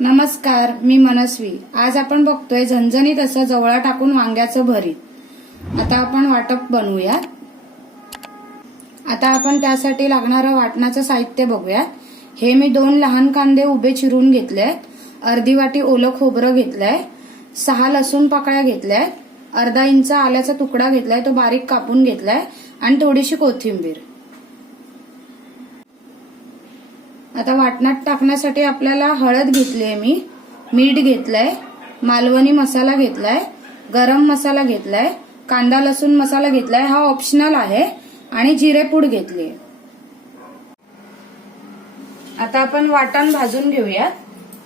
नमस्कार, मी मनस्वी। आज आपण बघतोय झणझणीत असं जवळा टाकून वांग्याचं भरीत। आता आपण वाटप बनवूया। आता आपण त्यासाठी लागणारं वाटणाचं साहित्य बघूया। हे मी 2 लहान कांदे उभे चिरून घेतले, अर्धी वाटी ओलं खोबरं घेतलंय, 6 लसूण पाकळ्या घेतल्या, अर्धा इंच आल्याचा तुकडा घेतलाय, तो बारीक कापून घेतलाय आणि थोडीशी कोथिंबीर। आता वाटणात टाकण्यासाठी आपल्याला हळद घेतलीये, मी मीठ घेतलंय, मालवणी मसाला घेतलाय, गरम मसाला घेतलाय, कांदा लसूण मसाला घेतलाय, हा ऑप्शनल आहे, आणि जिरेपूड घेतली। आता आपण वाटण भाजून घेऊया।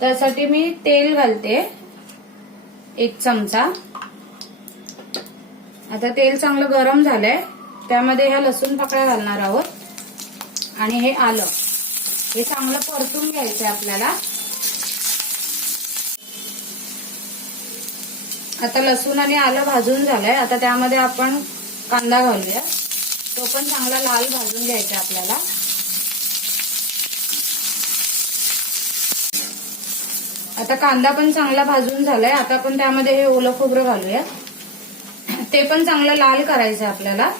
त्यासाठी मी तेल घालते 1 चमचा। आता तेल चांगलं गरम झालंय, त्यामध्ये ह्या लसूण पाकळ्या घालणार आहोत आणि हे आलं, हे चांगलं परतून घ्यायचंय आपल्याला। आता लसूण आणि आलं भाजून झालंय, आता त्यामध्ये आपण कांदा घालूया, तो पण चांगला लाल भाजून घ्यायचा आपल्याला। आता कांदा पण चांगला भाजून झालाय, आता आपण त्यामध्ये हे ओलं खोबरं घालूया, ते पण चांगलं लाल करायचं आपल्याला।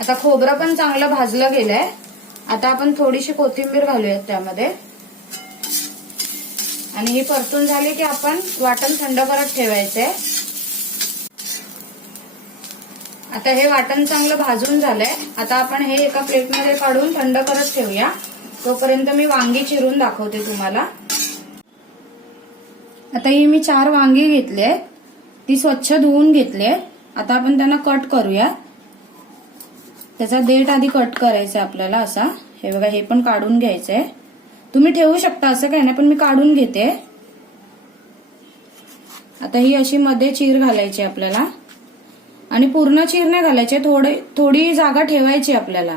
आता खोबरं पण चांगलं भाजलं गेलंय, आता आपण थोडीशी कोथिंबीर घालूयात त्यामध्ये, आणि ही परतून झाली की आपण वाटण थंड करत ठेवायचंय। आता हे वाटण चांगलं भाजून झालंय, आता आपण हे एका प्लेटमध्ये काढून थंड करत ठेवूया। तोपर्यंत मी वांगी चिरून दाखवते तुम्हाला। आता ही मी 4 वांगी घेतली, ती स्वच्छ धुवून घेतली। आता आपण त्यांना कट करूया। त्याचा देठ आधी कट करायचा आपल्याला असा, हे बघा, हे पण काढून घ्यायचंय। तुम्ही ठेवू शकता, असं काही नाही, पण मी काढून घेते। आता ही अशी मध्ये चीर घालायची आपल्याला, आणि पूर्ण चीर नाही घालायचे, थोडी जागा ठेवायची आपल्याला।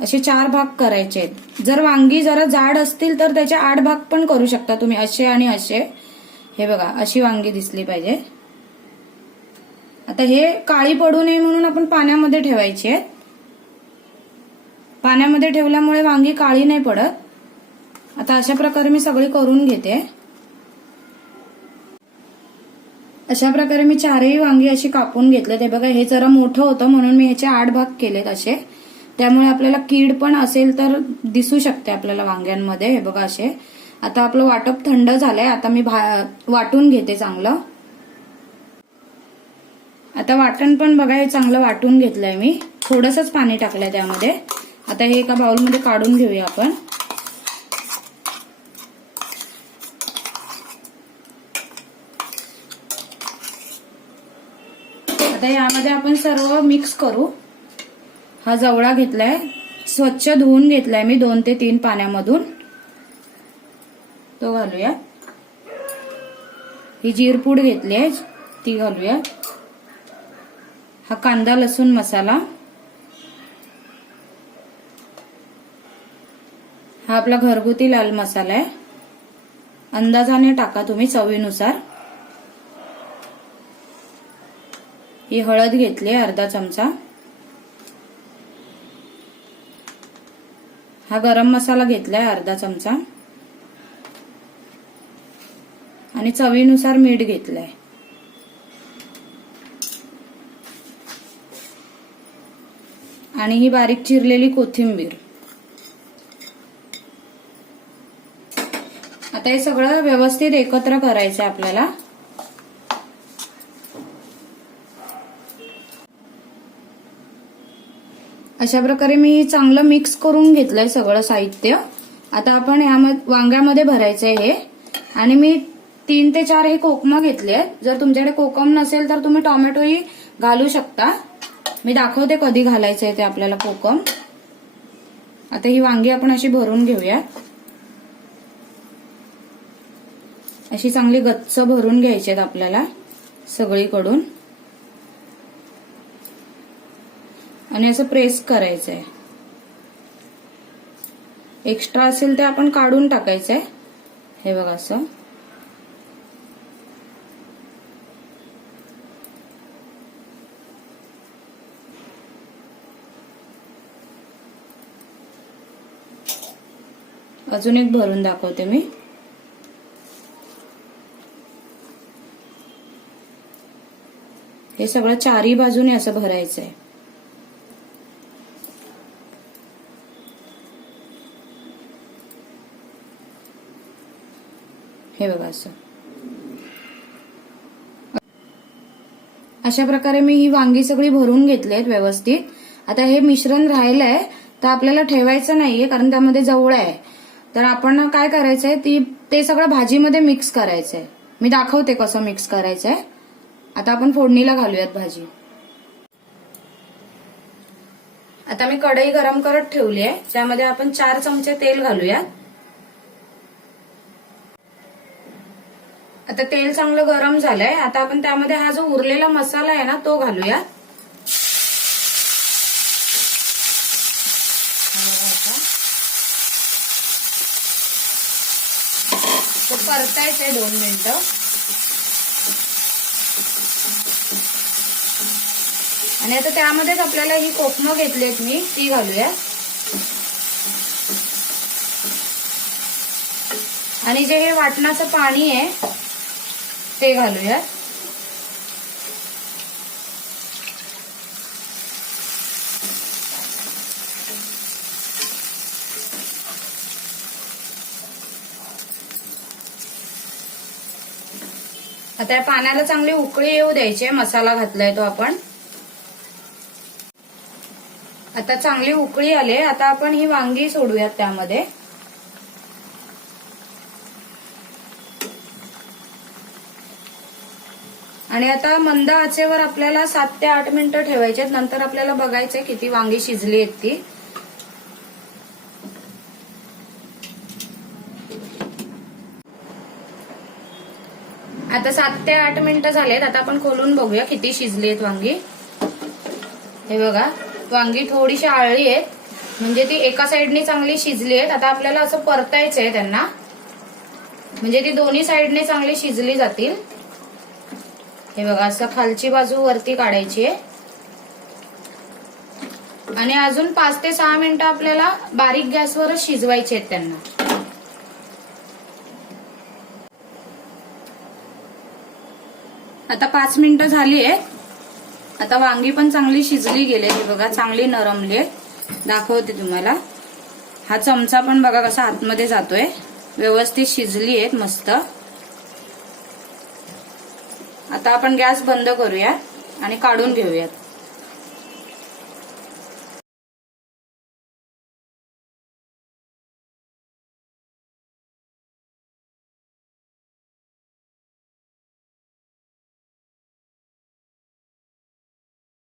असे 4 भाग करायचे। जर वांगी जरा जाड असतील तर त्याचे 8 भाग पण करू शकता तुम्ही, असे आणि असे। हे बघा, अशी वांगी दिसली पाहिजे। आता हे काळी पडू नये म्हणून आपण पाण्यामध्ये ठेवायची आहे। पाण्यामध्ये ठेवल्यामुळे वांगी काळी नाही पडत। आता अशा प्रकारे मी सगळी करून घेते। अशा प्रकारे मी 4ही वांगी अशी कापून घेतले। ते बघा, हे जरा मोठं होतं म्हणून मी ह्याचे 8 भाग केलेत असे, त्यामुळे आपल्याला कीड पण असेल तर दिसू शकते आपल्याला वांग्यांमध्ये। हे बघा असे। आता आपलं वाटप थंड झालंय, आता मी वाटून घेते चांगलं। आता वाटण पण बघा, हे चांगलं वाटून घेतलंय मी, थोडंसंच पाणी टाकलंय त्यामध्ये। आता हे एका बाउलमध्ये काढून घेऊया आपण। आता यामध्ये आपण सर्व मिक्स करू। हा जवळा घेतलाय, स्वच्छ धुवून घेतलाय मी 2 ते 3 पाण्यामधून, तो घालूया। ही जिरपूड घेतलीय, ती घालूया। हा कांदा लसूण मसाला, हा आपला घरगुती लाल मसाला आहे, अंदाजाने टाका तुम्ही चवीनुसार। ही हळद घेतली अर्धा चमचा, हा गरम मसाला घेतलाय अर्धा चमचा, आणि चवीनुसार मीठ घेतलंय। आणि ही बारीक चिरलेली कोथिंबीर। आता हे सगळं व्यवस्थित एकत्र करायचं आपल्याला। अशा प्रकारे मी चांगलं मिक्स करून घेतलंय सगळं साहित्य। आता आपण वांग्यामध्ये भरायचंय हे, आणि मी 3 ते 4 हे कोकम घेतले। जर तुमच्याकडे कोकम नसेल तर तुम्ही टोमॅटोही घालू शकता, मी दाखवते कधी घालायचंय ते आपल्याला कोकम। आता ही वांगी आपण अशी भरून घेऊया, अशी चांगली गच्च भरून घ्यायची आहेत आपल्याला सगळीकडून, आणि असं प्रेस करायचंय। एक्स्ट्रा असेल ते आपण काढून टाकायचंय। हे बघा असं। अजून एक भरून दाखवते मी. हे सगळं चारी बाजूने असं भरायचंय. हे बघा असं. अशा प्रकारे मी ही वांगी सगळी भरून घेतलीत व्यवस्थित. आता हे मिश्रण राहिलंय तर आपल्याला ठेवायचं नाहीये कारण त्यामध्ये जवळ आहे. तर आपण काय करायचंय ते सगळं भाजीमध्ये मिक्स करायचंय. मी दाखवते कसं मिक्स करायचंय. आता आपण फोडणीला घालूयात भाजी. आता मी कढई गरम करत ठेवली आहे. त्यामध्ये आपण 4 चमचे तेल घालूयात. आता तेल चांगलं गरम झालंय. आता आपण त्यामध्ये हा जो उरलेला मसाला आहे ना तो घालूया. तो परतायचंय 2 मिनिटं. आणि आता त्यामध्येच आपल्याला ही कोकमं घेतलीत मी ती घालूया. आणि जे हे वाटणाचं पाणी आहे ते घालूया. आता या पाण्याला चांगली उकळी येऊ द्यायची. मसाला घातलाय तो आपण. आता चांगली उकळी आली. आता आपण ही वांगी सोडूयात त्यामध्ये. आणि आता मंद आचेवर आपल्याला 7 ते 8 मिनिटं ठेवायचे. नंतर आपल्याला बघायचंय किती वांगी शिजली आहेत ती. आता 7 ते 8 मिनिटं झालेत. आता आपण खोलून बघूया किती शिजली आहेत वांगी. हे बघा वांगी थोडीशी आळली आहेत. म्हणजे ती एका साइडने चांगली शिजली आहेत. आता आपल्याला असं परतायचंय त्यांना. म्हणजे ती दोन्ही साइडने चांगली शिजली जातील. हे बघा असं खालची बाजू वरती काढायची आहे. आणि अजून 5 ते 6 मिनिटं आपल्याला बारीक गॅसवरच शिजवायचे आहेत त्यांना. आता 5 मिनिटं झाली आहेत. आता वांगी पण चांगली शिजली गेली. हे बघा चांगली नरमली आहे. दाखवते तुम्हाला. हा चमचा पण बघा कसा आतमध्ये जातोय. व्यवस्थित शिजली आहेत मस्त. आता आपण गॅस बंद करूया आणि काढून घेऊयात.